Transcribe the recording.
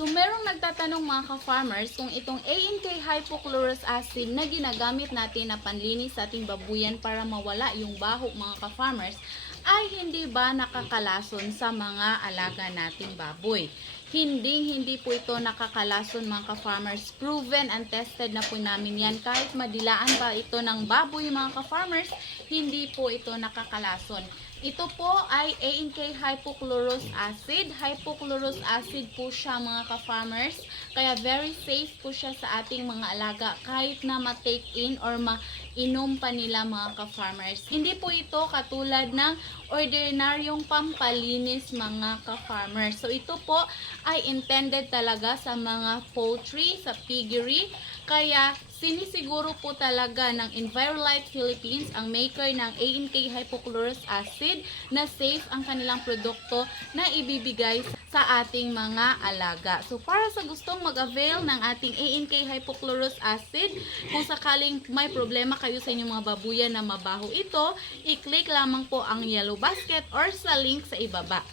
So, merong nagtatanong mga ka-farmers kung itong ANK hypochlorous acid na ginagamit natin na panlinis sa ating babuyan para mawala yung baho mga ka-farmers ay hindi ba nakakalason sa mga alaga nating baboy? Hindi, hindi po ito nakakalason mga ka-farmers. Proven and tested na po namin yan. Kahit madilaan pa ito ng baboy mga ka-farmers, hindi po ito nakakalason. Ito po ay ANK hypochlorous acid. Hypochlorous acid po siya mga ka-farmers. Kaya very safe po siya sa ating mga alaga kahit na ma-take in or ma-inom pa nila mga ka-farmers. Hindi po ito katulad ng ordinaryong pampalinis mga ka-farmers. So ito po ay intended talaga sa mga poultry, sa piggery. Kaya sinisiguro po talaga ng EnviroLife Philippines ang maker ng ANK hypochlorous acid na safe ang kanilang produkto na ibibigay sa ating mga alaga. So para sa gustong mag-avail ng ating ANK hypochlorous acid, kung sakaling may problema kayo sa inyong mga babuyan na mabaho ito, i-click lamang po ang yellow basket or sa link sa ibaba.